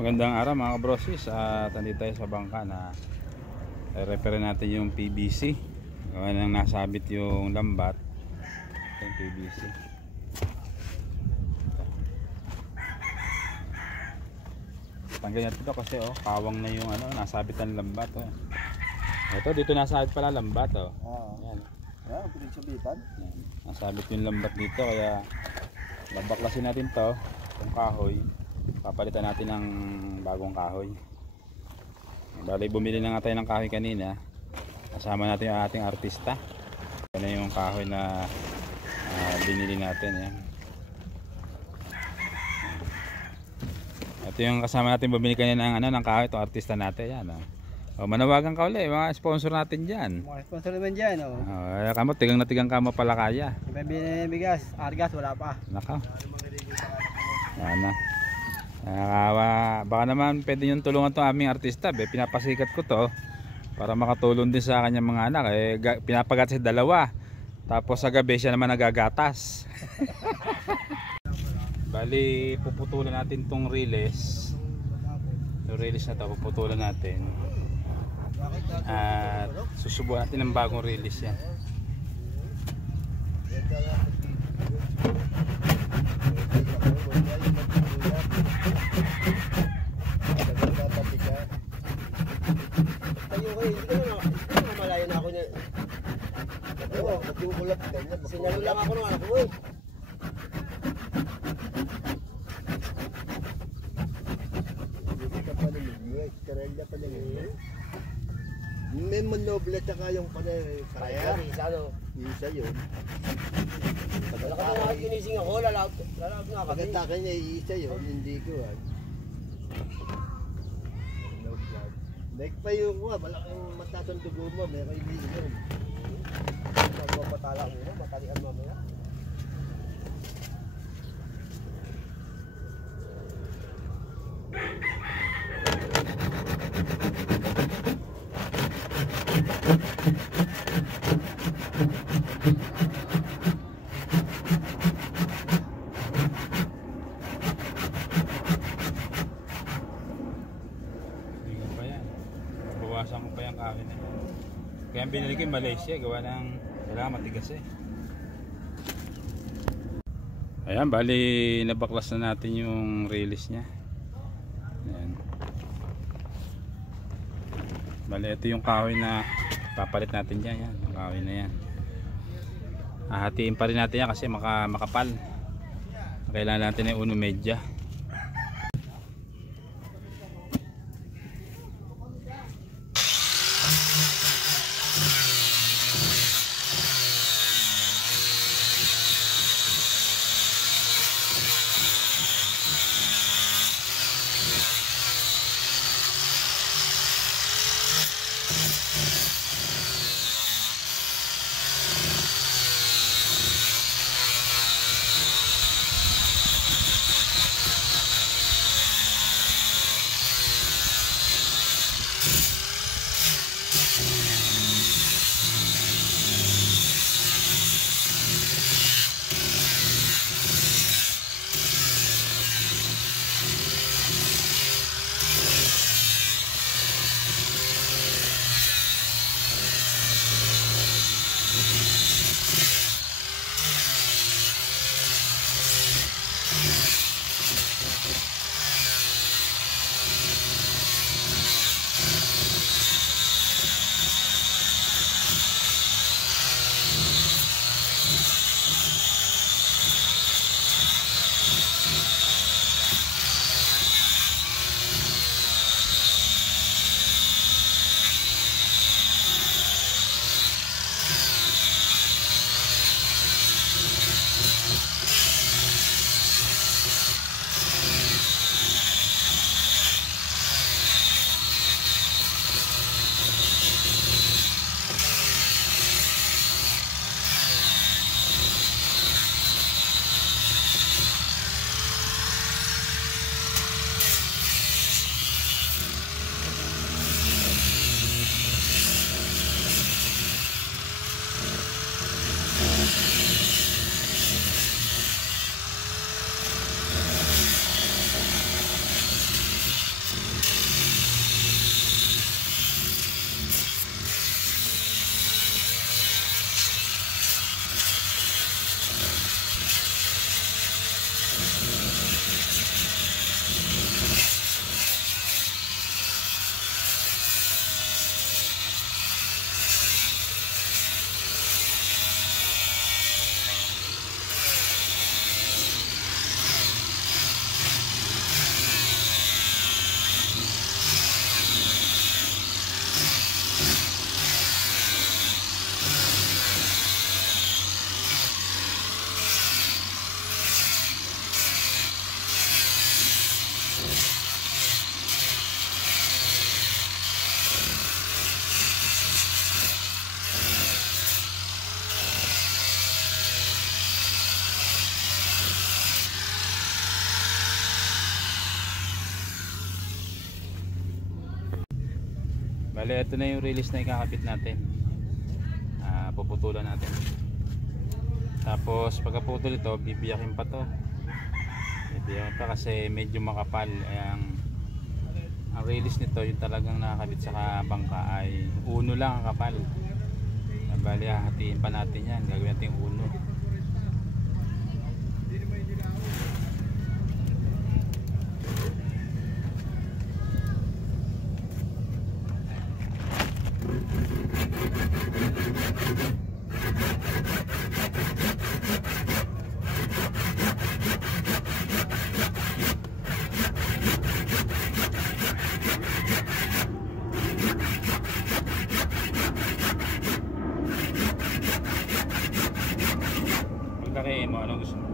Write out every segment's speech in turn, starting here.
Magandang araw mga kabrosis, at nandito tayo sa bangka na i-repair natin yung PVC. Gawa nang nasabit yung lambat. Ito yung PVC. Tanggalin natin ito kasi kawang na yung nasabit ang lambat. Ito dito nasabit pala lambat. Yan. Pinagsabitan. Nasabit yung lambat dito, kaya babaklasin natin to, itong kahoy. Papalitan natin ng bagong kahoy. Bali bumili na nga tayo ng kahoy kanina. Kasama natin yung ating artista. Yan na yung kahoy na binili natin. Yan. Ito yung kasama natin bumili kanina ng kahoy, itong artista natin. Yan, manawagan ka ulit, mga sponsor natin dyan. Mga sponsor naman dyan. Kamo, tigang na tigang kamo pala kaya. Bigas, Argas wala pa. Nakaw. Ano. Baka naman pwede nyo tulungan itong aming artista. Pinapasikat ko to para makatulong din sa kanyang mga anak. Pinapagat sa dalawa, tapos sa gabi siya naman nagagatas. Bali puputulan natin itong release. Yung release na to puputulan natin, at susubukan natin ng bagong release yan. Malayo na ako niya. Sinalo lang ako ng anak mo. May manoble at saka yung kaya isa yun. Wala ka na kinising ako, lalawag nga kami. Pagkataka niya isa yun, hindi ko nagpayo ko malaking mataas ang dugo mo, may kaibigan. Magpapatala mo, matalian mamaya. Bawasan ko pa yung kahoy na. Kaya binili ko yung Malaysia, gawa ng kailangan matigas Ayan, bali nabaklas na natin yung release nya. Ayan. Bali ito yung kahoy na papalit natin dyan. Yan, yung kahoy na yan. Hahatiin pa rin natin yan kasi makapal. Kailangan natin yung uno medya. Bale, ito na yung release na ikakabit natin. Puputulan natin. Tapos pagkaputol ito, bibiyakin pa to. Bibiyakin pa kasi medyo makapal. Ang release nito, yung talagang nakakabit sa bangka ay uno lang ang kapal. Bale, hahatiin pa natin yan. Gagawin natin uno. Paglaki mo, anong gusto mo?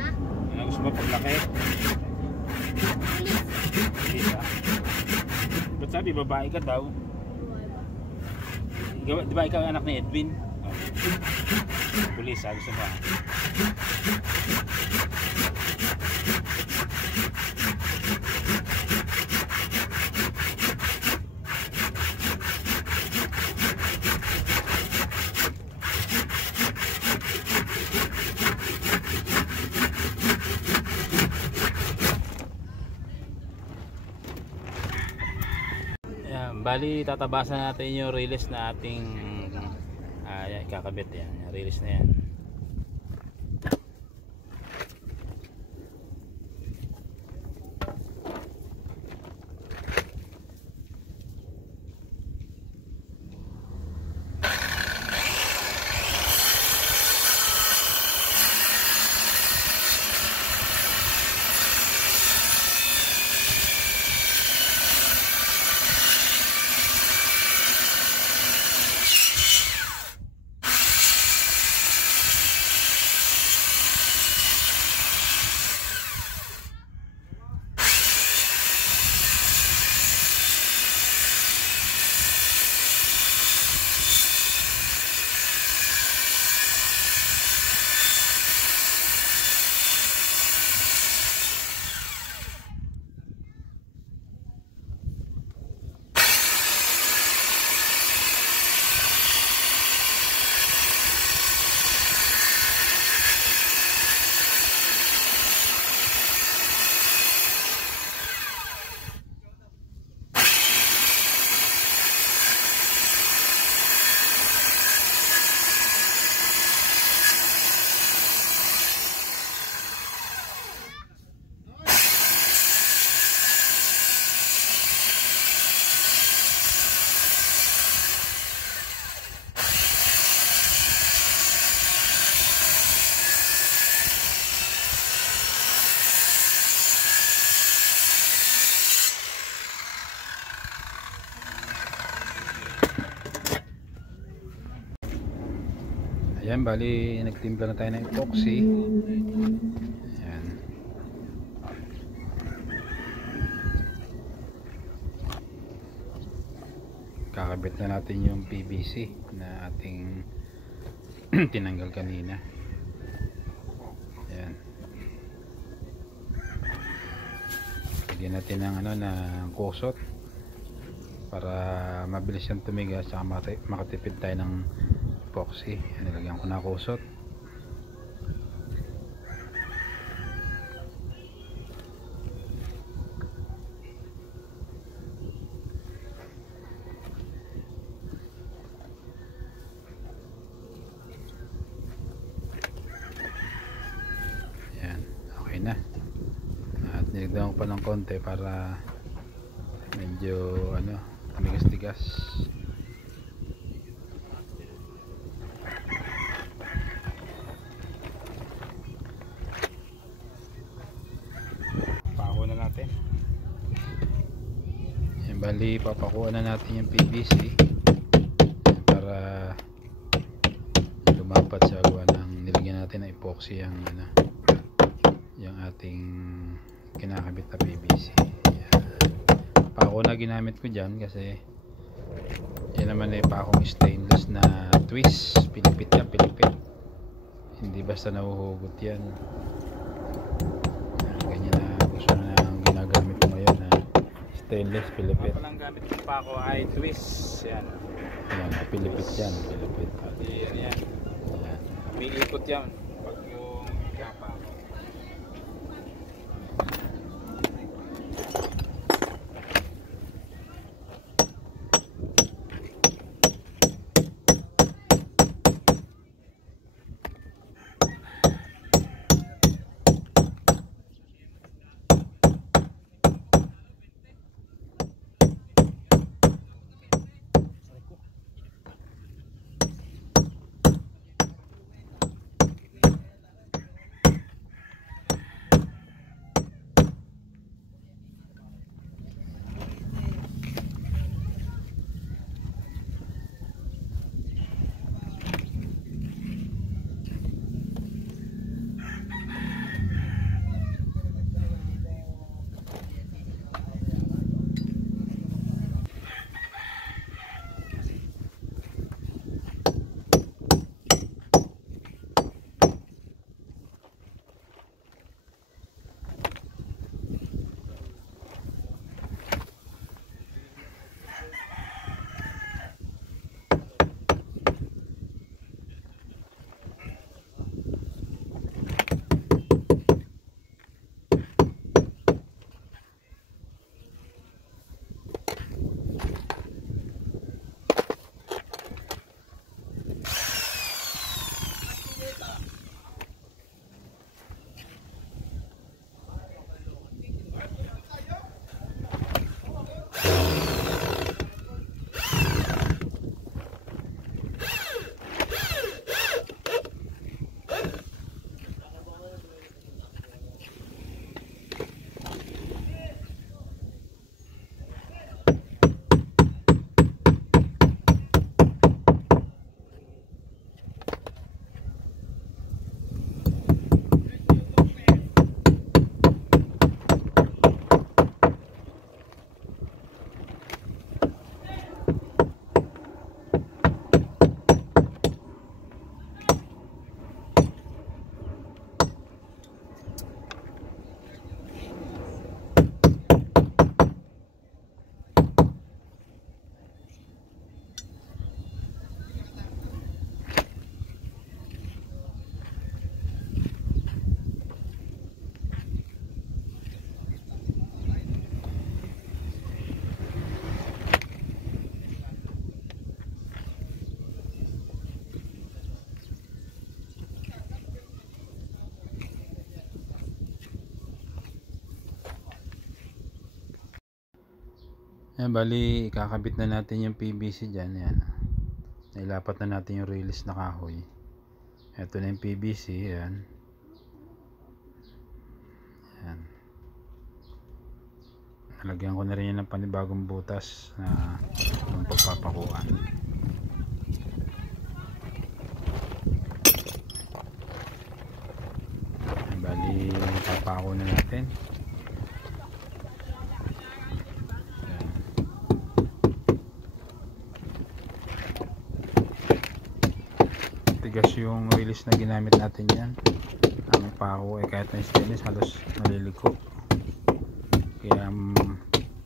Ha? Anong gusto mo paglaki? Pulis ha? Ba't sabi babae ka daw? Di ba ikaw ang anak ni Edwin? Oh. Pulis ha, gusto mo ha? Bali, tatabasan natin yung release na ating yan, kakabit yan. Yung release na yan. Ayan, bali nagtimpla na tayo ng epoxy. Ayan. Kakabit na natin yung PVC na ating tinanggal kanina. Ayan. Lagyan natin ng ng kusot para mabilis siyang tumigas at makatipid tayo ng epoxy. Nilagyan ko na kusot. Yan, okay na. At nilagyan ko pa ng konti para medyo tumigas-tigas. Bali, papakuha na natin yung PVC para lumapat sa gawa ng nilagyan natin ng epoxy yung ating kinakabit na PVC. Pako na ginamit ko dyan kasi yan naman ay pakong stainless na twist. Pilipit yan, pilipit. Hindi basta nahuhugot yan. Ganyan na gusto na ang ginagamit ko ngayon na stainless, pilipit. Walang gamit ng pako ay twist. Yan. Yan, pilipit yan, pilipit. Pati yan yan. Yan. May ikot yan. Pag yung kapako. Yan, bali kakabit na natin yung PVC dyan. Yan. Nailapat na natin yung release na kahoy. Ito na yung PVC. Yan. Yan. Nalagyan ko na rin yan ng panibagong butas na yung pagpapakuan. Yan, bali papako na natin. Tigas yung release na ginamit natin yan. Ang pako eh kahit na stainless halos naliliko. Kaya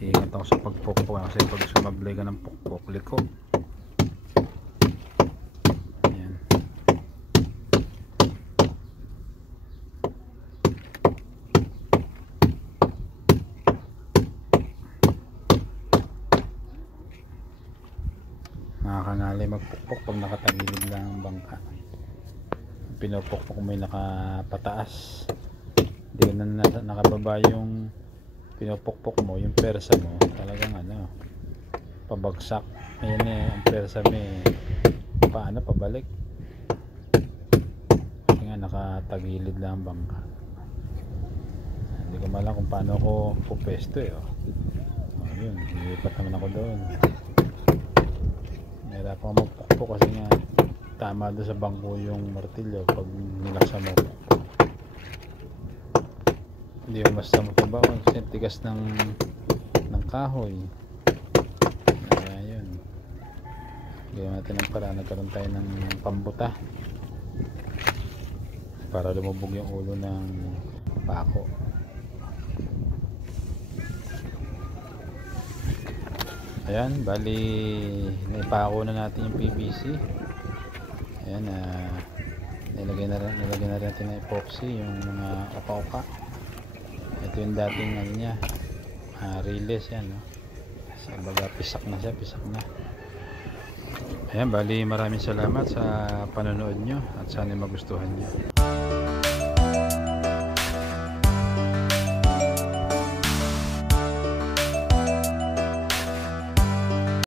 iingat ako sa pagpukpok kasi pag sumablay ka ng pukpok liko. Ayan. Nakakangali magpukpok pag nakatagilid lang ang bangka. Pinupukpok mo yung nakapataas, hindi ko na nakababa yung pinupukpok mo, yung persa mo talagang ano, pabagsak. Ayan eh, ang persa mo eh, paano pabalik kasi nga nakatagilid lang ang bangka. Hindi ko malam kung paano ako pupesto eh. Yun, nilipat naman ako doon. Nahirap ako magpukpok kasi nga tama doon sa bangko yung martilyo pag nilaksa mo. Hindi mo basta mapabawan kasi tigas ng kahoy. Kaya yun, gawin natin ang para nagkaroon tayo ng pambuta para lumubog yung ulo ng pako. Ayan, bali naipako na natin yung PVC. Ayan, nilagay na rin natin ng epoxy yung mga oka-oka. Ito yung dating ano niya, release yan, no? So, baga pisak na siya, pisak na. Ayan, bali maraming salamat sa panonood nyo at sana magustuhan nyo.